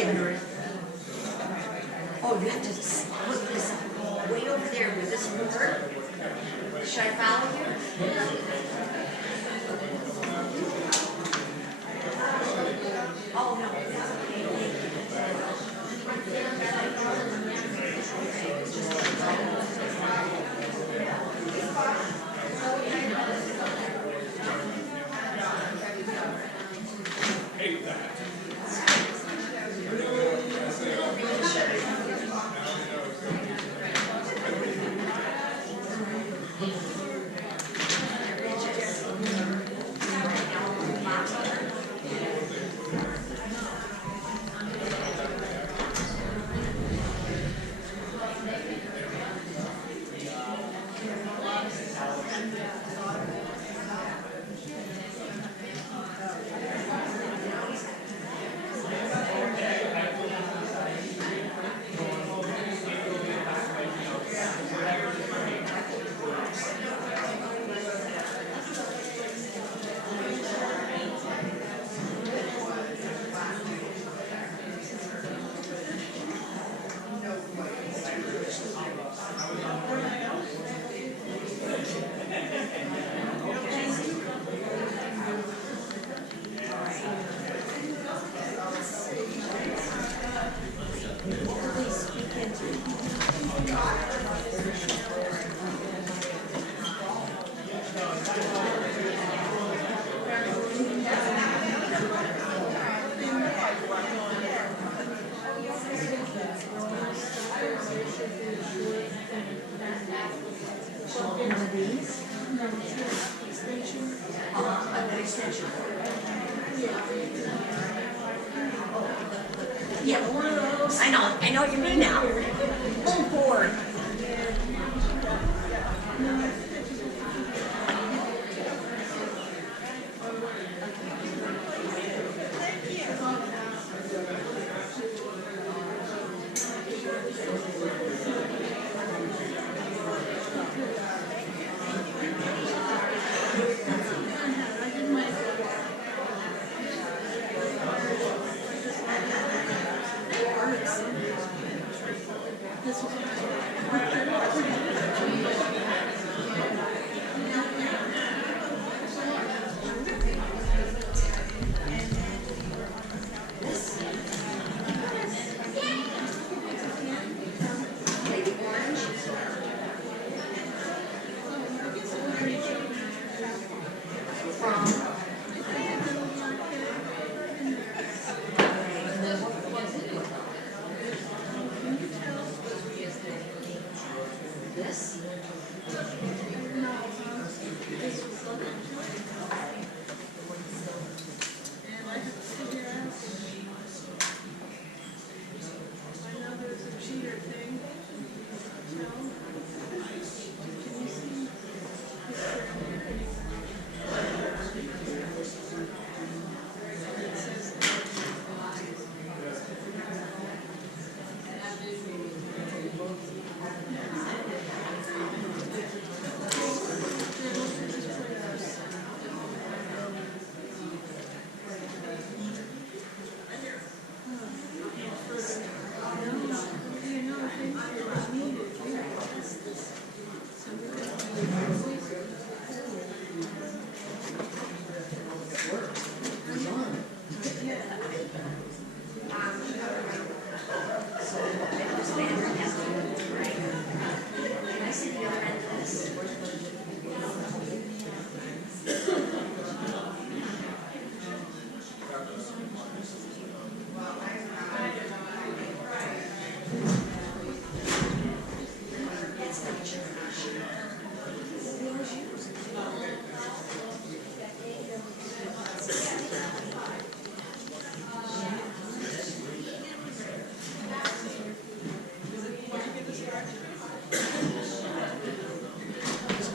ignorant. Oh, you have to look this way over there with this word. Should I follow you? Oh, no. Yeah, one of those. I know what you mean now. Little board.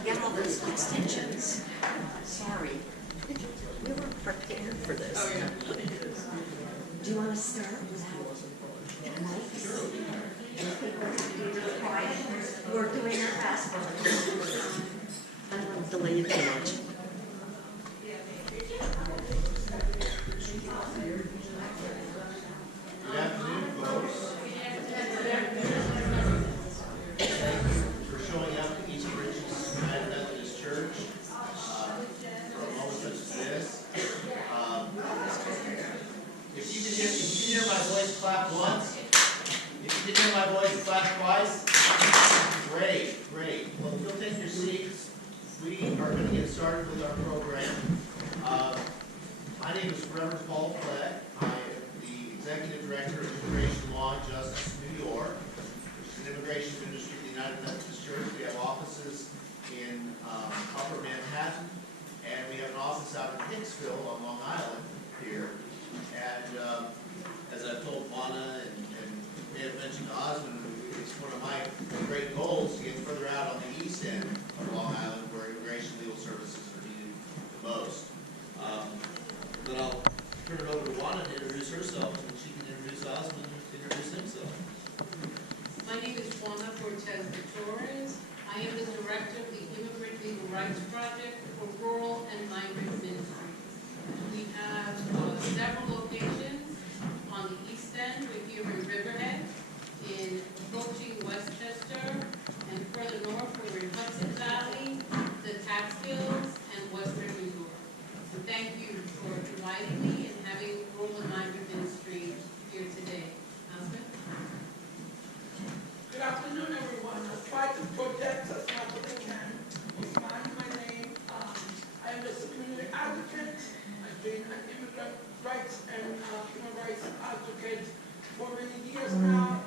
Get all those extensions. Sorry. We weren't prepared for this. Oh, yeah. Do you want to start without mics? We're doing our fast one. I don't want to delay you too much. Good afternoon, folks. For showing up to East Bridges United Methodist Church for a moment such as this. If you can hear my voice, clap once. If you can hear my voice, clap twice. Great, great. Well, if you'll take your seats, we are going to get started with our program. My name is Reverend Paul Fleck. I am the Executive Director of Immigration Law and Justice New York, which is an immigration ministry of the United Methodist Church. We have offices in Upper Manhattan, and we have an office out in Hicksville on Long Island here. And as I've told Juana and may have mentioned to Osmond, it's one of my great goals to get further out on the east end of Long Island where immigration legal services are needed the most. But I'll turn it over to Juana to introduce herself, and she can introduce Osmond to introduce himself. My name is Juana Cortez de Torres. I am the director of the Immigrant Legal Rights Project for Rural and Migrant Ministries. We have several locations on the east end. We're here in Riverhead, in approaching Westchester, and further north we're in Hudson Valley, the Catskills, and Western New York. So thank you for inviting me and having Rural and Migrant Ministry here today. Osmond? Good afternoon, everyone. advocate for many years now.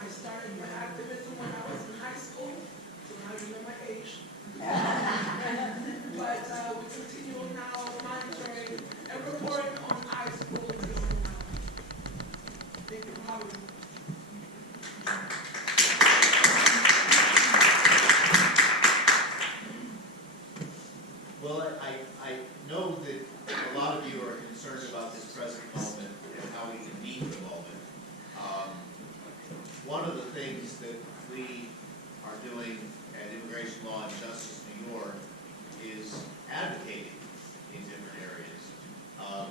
I started my activism when I was in high school, so now you know my age. But we continue now monitoring and reporting on high schools. Thank you for having me. Well, I know that a lot of you are concerned about this present moment and how we can meet the moment. One of the things that we are doing at Immigration Law and Justice New York is advocating in different areas. I'm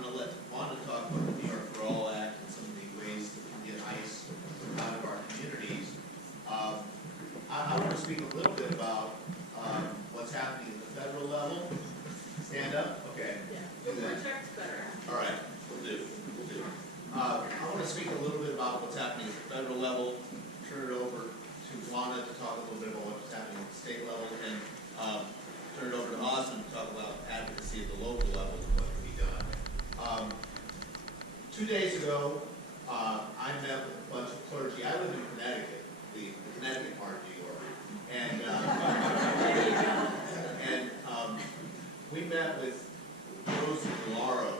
going to let Wanda talk about the New York For All Act and some of the ways that we can get ICE out of our communities. I want to speak a little bit about what's happening at the federal level. Stand up? Okay. Do that. All right, we'll do. I want to speak a little bit about what's happening at the federal level, turn it over to Wanda to talk a little bit about what's happening at the state level, and turn it over to Austin to talk about advocacy at the local level and what can be done. 2 days ago, I met with a bunch of clergy. I live in Connecticut, the Connecticut part of New York, and we met with Rosa DeLauro,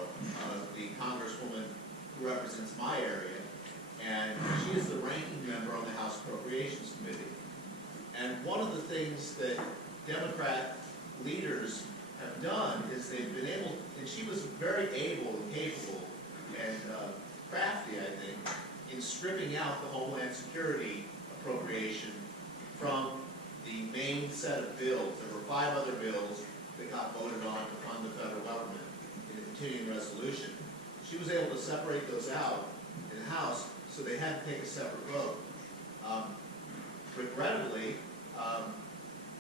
the congresswoman who represents my area, and she is the ranking member on the House Appropriations Committee. And one of the things that Democrat leaders have done is they've been able, and she was very able and capable and crafty, I think, in stripping out the Homeland Security appropriation from the main set of bills. There were 5 other bills that got voted on to fund the federal government in a continuing resolution. She was able to separate those out in the House, so they had to take a separate vote. Regrettably,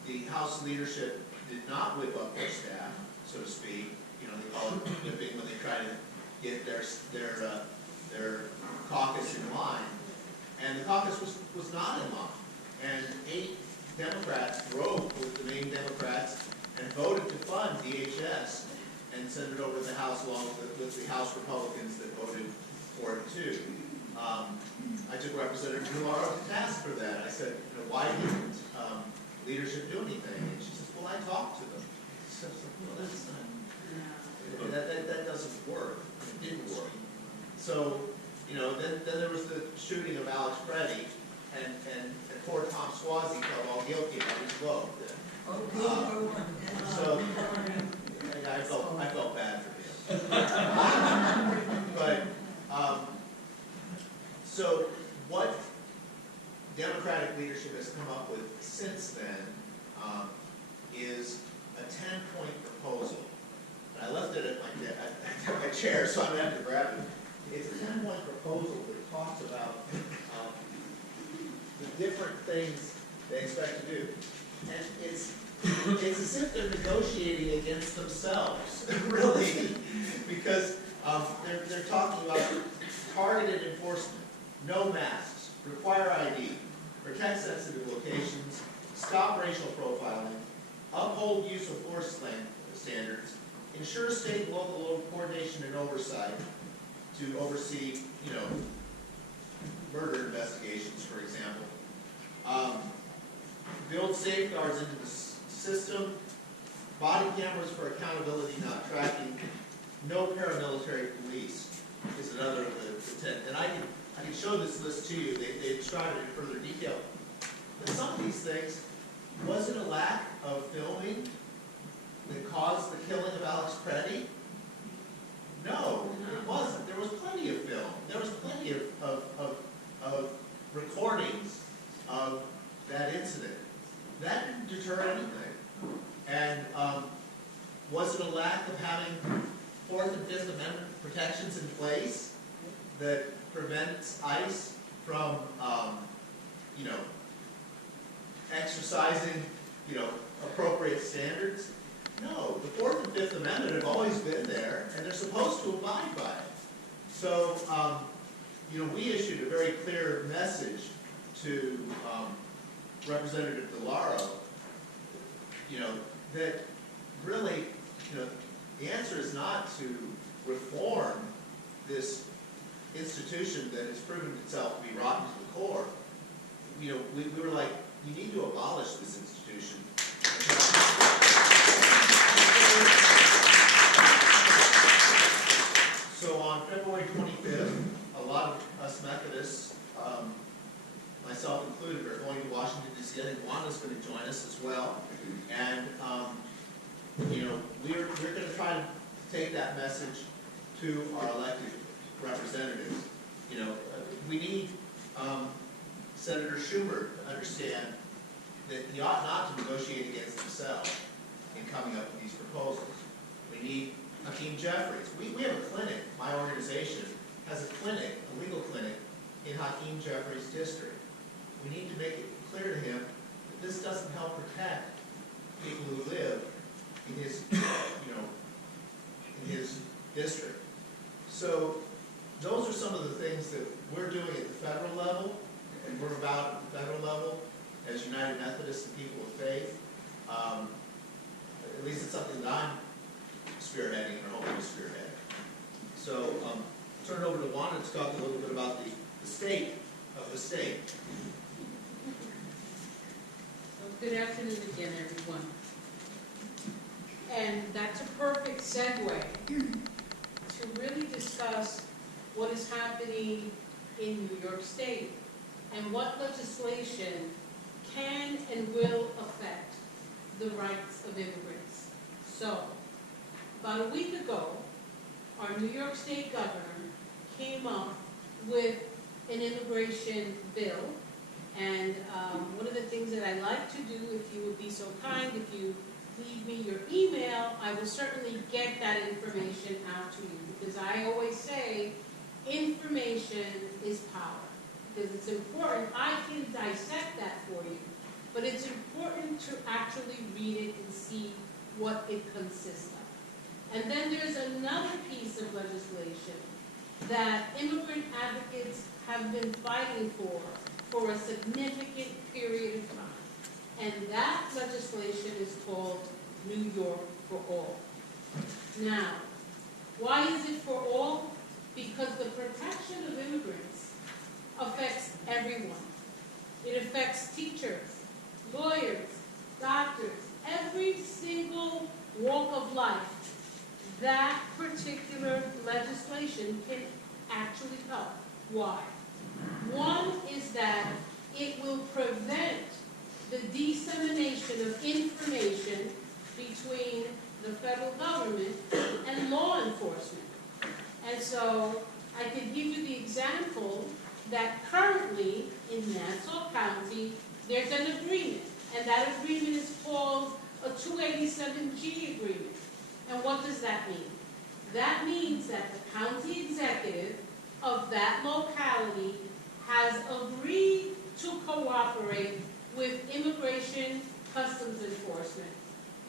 the House leadership did not whip up their staff, so to speak. You know, they call it whipping when they try to get their caucus in line. And the caucus was not in line. And 8 Democrats drove with the main Democrats and voted to fund DHS and send it over to the House along with the House Republicans that voted for it too. I took Representative DeLauro to task for that. I said, you know, why didn't leadership do anything? And she says, well, I talked to them. So, well, that's not, that doesn't work. It didn't work. So, you know, then there was the shooting of Alex Preddy, and poor Tom Suozzi felt all guilty about his vote. So I felt bad for him. But so what Democratic leadership has come up with since then is a 10-point proposal. And I left it at my chair, so I'm going to have to grab it. It's a 10-point proposal that talks about the different things they expect to do. And it's as if they're negotiating against themselves, really, because they're talking about targeted enforcement, no masks, require ID, protect sensitive locations, stop racial profiling, uphold use of force standards, ensure state and local coordination and oversight to oversee, you know, murder investigations, for example. Build safeguards into the system, body cameras for accountability, not tracking, no paramilitary police is another of the 10. And I can show this list to you. They described it in further detail. But some of these things, was it a lack of filming that caused the killing of Alex Preddy? No, it wasn't. There was plenty of film. There was plenty of recordings of that incident. That didn't deter anything. And was it a lack of having 4th and 5th Amendment protections in place that prevents ICE from, you know, exercising, you know, appropriate standards? No, the 4th and 5th Amendment have always been there, and they're supposed to abide by it. So, you know, we issued a very clear message to Representative DeLauro, you know, that really, you know, the answer is not to reform this institution that has proven itself to be rotten to the core, you know, we were like, you need to abolish this institution. So on February 25th, a lot of us Methodists, myself included, are going to Washington D.C. I think Wanda's going to join us as well. And, you know, we're going to try to take that message to our elected representatives. You know, we need Senator Schumer to understand that he ought not to negotiate against himself in coming up with these proposals. We need Hakeem Jeffries. We have a clinic. My organization has a clinic, a legal clinic, in Hakeem Jeffries' district. We need to make it clear to him that this doesn't help protect people who live in his, you know, in his district. So those are some of the things that we're doing at the federal level, and we're about at the federal level as United Methodists and People of Faith. At least it's something that I'm spearheading or hoping to spearhead. So turn it over to Wanda to talk a little bit about the state of the state. Good afternoon again, everyone. And that's a perfect segue to really discuss what is happening in New York State and what legislation can and will affect the rights of immigrants. So, about a week ago, our New York State governor came up with an immigration bill. And one of the things that I like to do, if you would be so kind, if you leave me your email, I will certainly get that information out to you. Because I always say, information is power. Because it's important. I can dissect that for you. But it's important to actually read it and see what it consists of. And then there's another piece of legislation that immigrant advocates have been fighting for a significant period of time. And that legislation is called New York for All. Now, why is it for all? Because the protection of immigrants affects everyone. It affects teachers, lawyers, doctors, every single walk of life. That particular legislation can actually help. Why? One is that it will prevent the dissemination of information between the federal government and law enforcement. And so I can give you the example that currently in Nassau County, there's an agreement, and that agreement is called a 287G agreement. And what does that mean? That means that the county executive of that locality has agreed to cooperate with Immigration Customs Enforcement.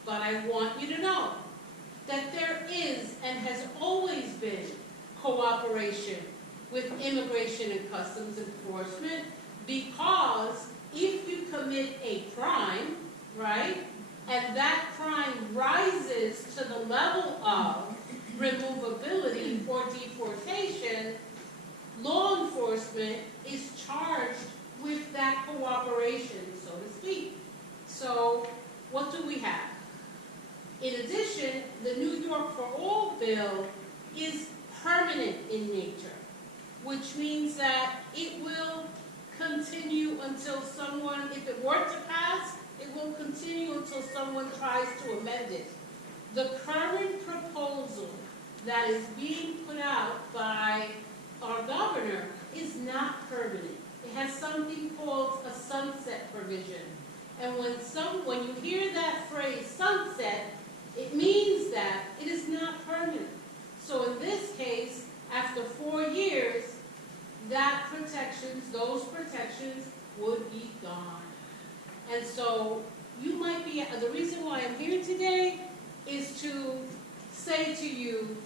But I want you to know that there is and has always been cooperation with Immigration and Customs Enforcement, because if you commit a crime, right, and that crime rises to the level of removability or deportation, law enforcement is charged with that cooperation, so to speak. So what do we have? In addition, the New York for All bill is permanent in nature, which means that it will continue until someone, if it were to pass, it will continue until someone tries to amend it. The current proposal that is being put out by our governor is not permanent. It has something called a sunset provision. And when you hear that phrase, sunset, it means that it is not permanent. So in this case, after 4 years, those protections would be gone. And so you might be, the reason why I'm here today is to say to you,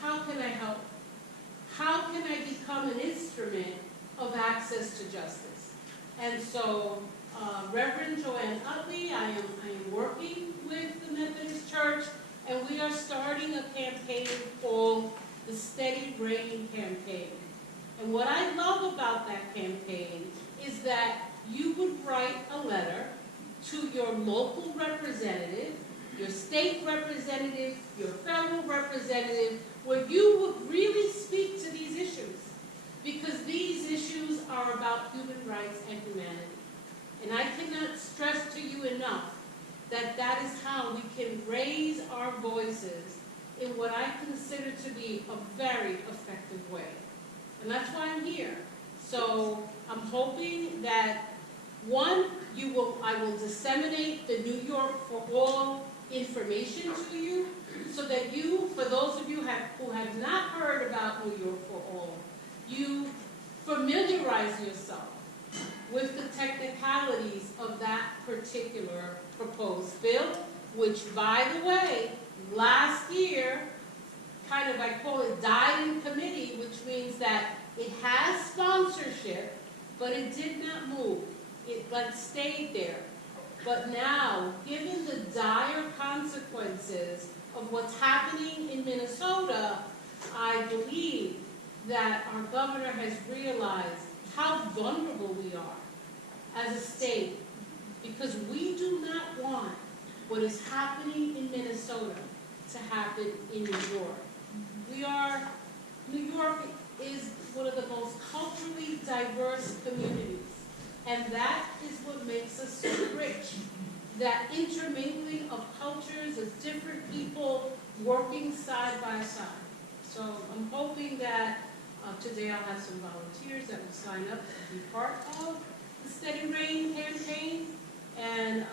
how can I help? How can I become an instrument of access to justice? And so Reverend Joanne Utley, I am working with the Methodist Church, and we are starting a campaign called the Steady Rain Campaign. And what I love about that campaign is that you would write a letter to your local representative, your state representative, your federal representative, where you would really speak to these issues. Because these issues are about human rights and humanity. And I cannot stress to you enough that that is how we can raise our voices in what I consider to be a very effective way. And that's why I'm here. So I'm hoping that, one, I will disseminate the New York for All information to you, so that you, for those of you who have not heard about New York for All, you familiarize yourself with the technicalities of that particular proposed bill, which, by the way, last year, I call it died in committee, which means that it has sponsorship, but it did not move. It stayed there. But now, given the dire consequences of what's happening in Minnesota, I believe that our governor has realized how vulnerable we are as a state, because we do not want what is happening in Minnesota to happen in New York. New York is one of the most culturally diverse communities, and that is what makes us so rich. That intermingling of cultures, of different people working side by side. So I'm hoping that today I'll have some volunteers that will sign up to be part of the Steady Rain campaign. And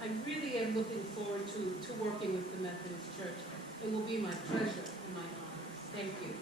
I really am looking forward to working with the Methodist Church. It will be my pleasure and my honor. Thank you.